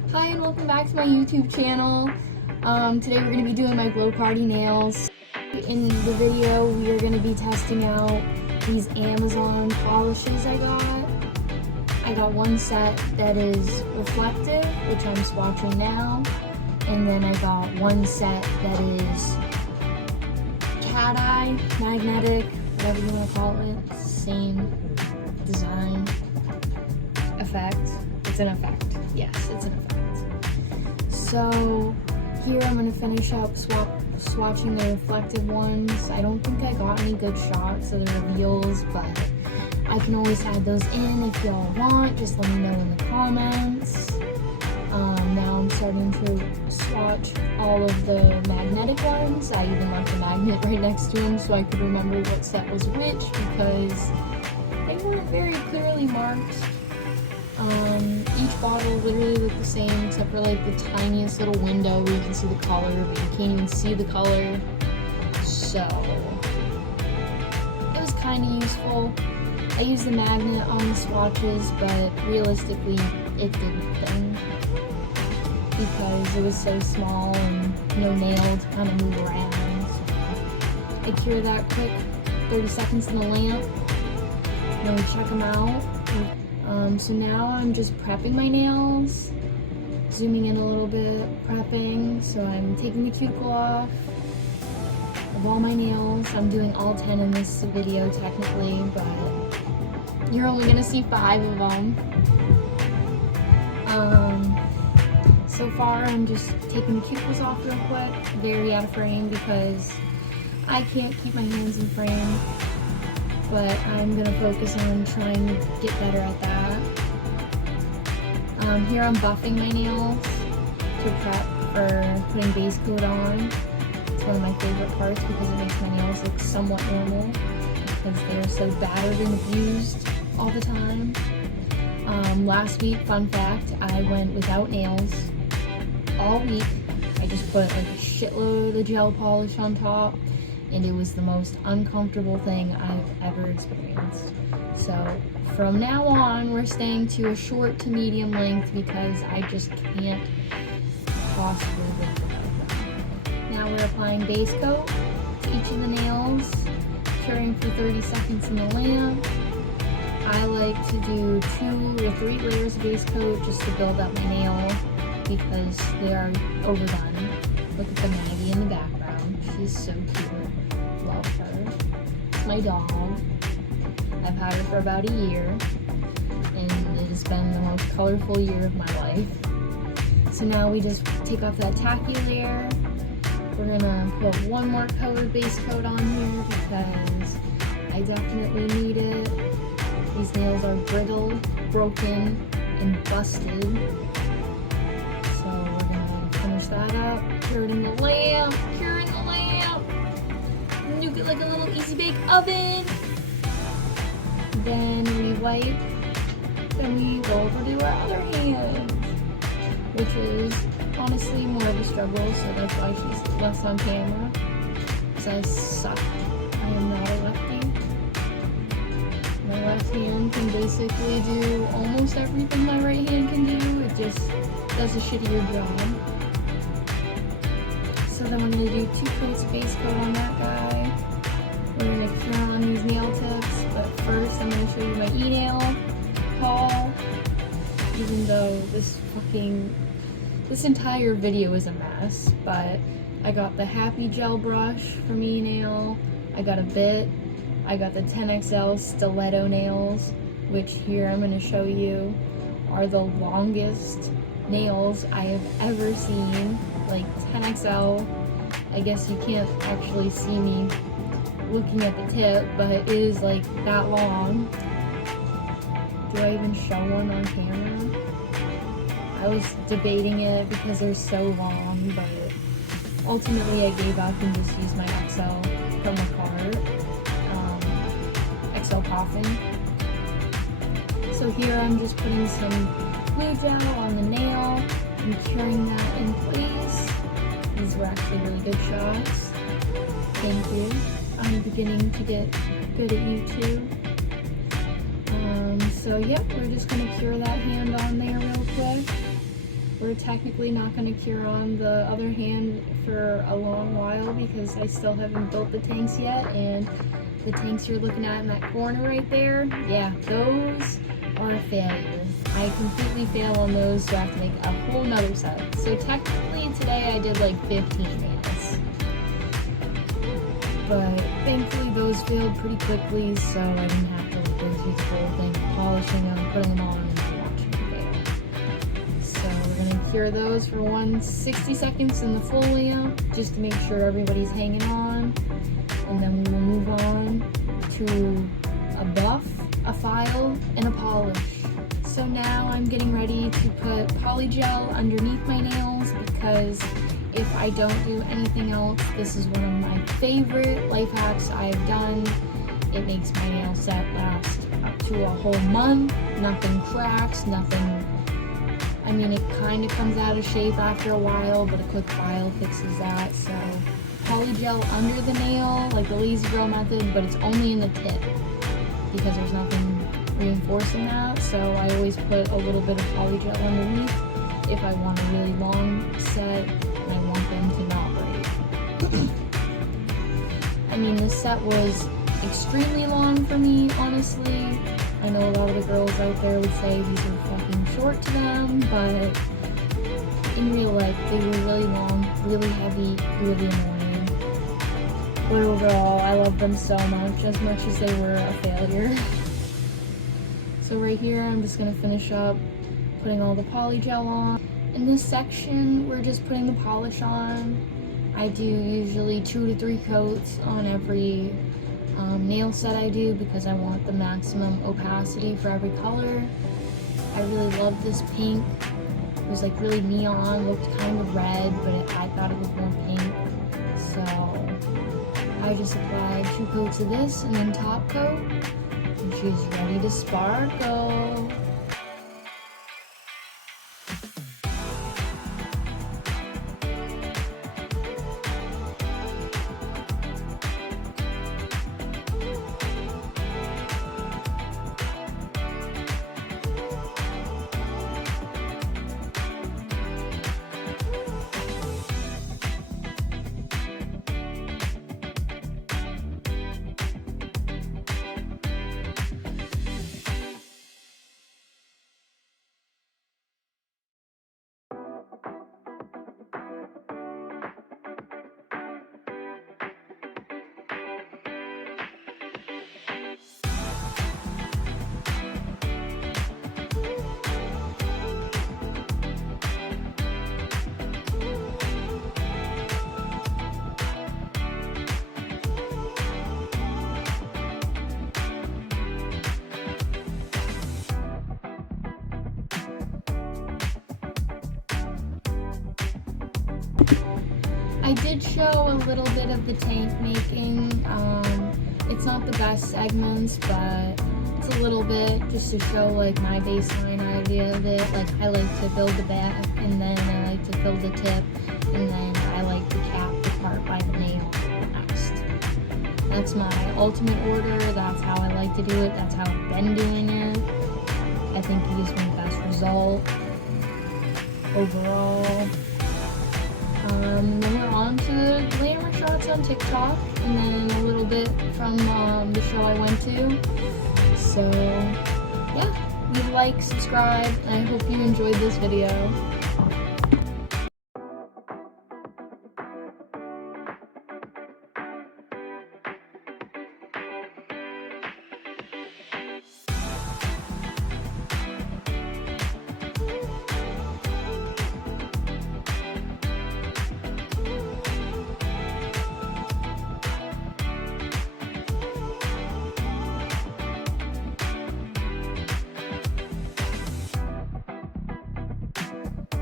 Hi and welcome back to my YouTube channel. Today we're going to be doing my Glow Party nails. In the video we are going to be testing out these Amazon polishes I got. I got one set that is reflective, which I'm swatching now, and then I got one set that is cat eye, magnetic, whatever you want to call it, same design, effect. It's an effect. Yes, it's an effect. So here I'm going to finish up swatching the reflective ones. I don't think I got any good shots of the reveals, but I can always add those in if y'all want. Just let me know in the comments. Now I'm starting to swatch all of the magnetic ones. I even left a magnet right next to them so I could remember what set was which because they weren't very clearly marked. Each bottle literally looked the same except for like the tiniest little window where you can see the color, but you can't even see the color. So it was kind of useful. I used the magnet on the swatches, but realistically it did nothing because it was so small and no nail to kind of move around. So I cure that quick, 30 seconds in the lamp, and then we check them out. So now I'm just prepping my nails, zooming in a little bit, prepping. So I'm taking the cuticle off of all my nails. I'm doing all 10 in this video technically, but you're only gonna see 5 of them. So far I'm just taking the cuticles off real quick, very out of frame because I can't keep my hands in frame. But I'm gonna focus on trying to get better at that. Here I'm buffing my nails to prep for putting base coat on. It's one of my favorite parts because it makes my nails look somewhat normal because they're so battered and abused all the time. Last week, fun fact, I went without nails all week. I just put like a shitload of the gel polish on top, and it was the most uncomfortable thing I've ever experienced. So from now on, we're staying to a short to medium length because I just can't possibly live without them. Now we're applying base coat to each of the nails, curing for 30 seconds in the lamp. I like to do 2 or 3 layers of base coat just to build up my nail because they are overdone. Look at the Maggie in the background. She's so cute. Love her. It's my dog. I've had her for about a year, and it has been the most colorful year of my life. So now we just take off that tacky layer. We're gonna put one more coat of base coat on here because I definitely need it. These nails are brittle, broken, and busted. So we're gonna finish that up, cure it in the lamp, and you get like a little easy bake oven. Then we wipe, then we go over to our other hand, which is honestly more of a struggle, so that's why she's less on camera, because I suck. I am not a lefty. My left hand can basically do almost everything my right hand can do, it just does a shittier job. So then I'm going to do 2 coats of base coat on that guy. We're going to cure on these nail tips, but first I'm going to show you my e-nail haul, even though this entire video is a mess, but I got the Happy Gel brush from e-nail, I got a bit, I got the 10XL stiletto nails, which here I'm going to show you are the longest nails I have ever seen, like 10XL. I guess you can't actually see me looking at the tip, but it is like that long. Do I even show one on camera? I was debating it because they're so long, but ultimately I gave up and just used my XL from the cart, XL Coffin. So here I'm just putting some glue gel on the nail and curing that in place. These were actually really good shots. Thank you. I'm beginning to get good at YouTube. So yep, we're just gonna cure that hand on there real quick. We're technically not going to cure on the other hand for a long while because I still haven't built the tanks yet, and the tanks you're looking at in that corner right there, yeah, those are a failure. I completely fail on those, so I have to make a whole nother set. So technically today I did like 15 nails. But thankfully those failed pretty quickly, so I didn't have to go through the whole thing, polishing them, putting them on, and watching them fail. So we're gonna cure those for 60 seconds in the full layout, just to make sure everybody's hanging on. And then we will move on to a buff, a file, and a polish. So now I'm getting ready to put polygel underneath my nails because if I don't do anything else, this is one of my favorite life hacks I've done. It makes my nail set last up to a whole month. Nothing cracks, nothing. I mean, it kind of comes out of shape after a while, but a quick file fixes that. So polygel under the nail, like the Lazy Girl method, but it's only in the tip because there's nothing reinforcing that. So I always put a little bit of polygel underneath if I want a really long set and I want them to not break. I mean, this set was extremely long for me, honestly. I know a lot of the girls out there would say these are fucking short to them, but in real life, they were really long, really heavy, really annoying. But overall, I love them so much as they were a failure. So right here, I'm just gonna finish up putting all the polygel on. In this section, we're just putting the polish on. I do usually 2 to 3 coats on every nail set I do because I want the maximum opacity for every color. I really love this pink. It was like really neon, looked kind of red, but I thought it was more pink. So I just applied 2 coats of this and then top coat, and she's ready to sparkle. I did show a little bit of the tank making. It's not the best segments, but it's a little bit just to show like my baseline idea of it. Like I like to build the back, and then I like to fill the tip, and then I like to cap the part by the nail next. That's my ultimate order. That's how I like to do it. That's how I've been doing it. I think it gives me the best result overall. Then we're on to glamour shots on TikTok, and then a little bit from the show I went to. So yeah, leave a like, subscribe, and I hope you enjoyed this video.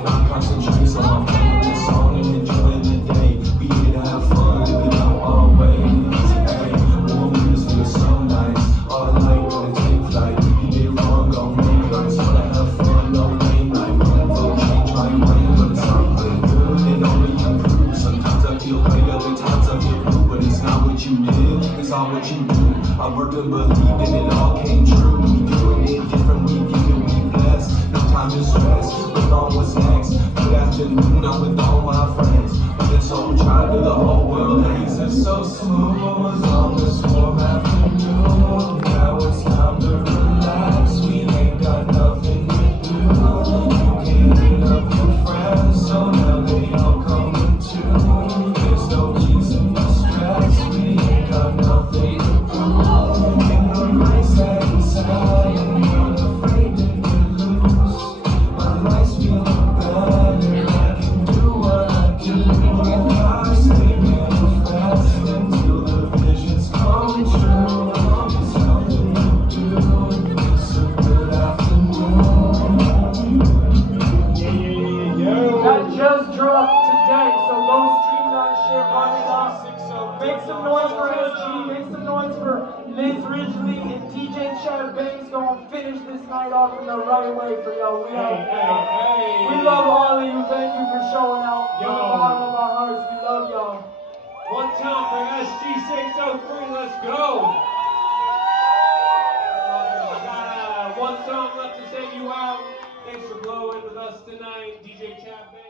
I concentrate, so I'm playing this song and enjoying the day. We here to have fun, living out always. Hey, warm windows feel so nice. All night, gonna take flight. You did wrong, gon' make right. So wanna have fun, no late night. Fun for change my way, but it's all good, good. It only improves. Sometimes I feel great, other times I feel blue, but it's not what you did, it's all what you do. I worked and believed and it all came true. We doing it different, we give it, we blessed. No time to stress, but on what's next. Good afternoon, I'm with all my friends. We've been so tried to the whole world hates. It's so smooth on this warm afternoon. Now it's time to relax, we ain't got nothing to do. You can hit up your friends, so now they all coming too. There's no reason to stress, we ain't got nothing to prove. In the race that inside, and you're afraid to get loose. My life's feeling better, I can do what I do. I stay real fast until the visions come true. There's nothing to do, it's a good afternoon. That just dropped today, so go stream that shit, run it up. Make some noise for SG, make some noise for Liz Ridgely and DJ Chad Banks. Gonna finish this night off in the right way for y'all. We love all of you. Thank you for showing out. From the bottom of our hearts, we love y'all. One time for SG603, let's go! Got one song left to send you out. Thanks for blowing with us tonight, DJ Chad Banks.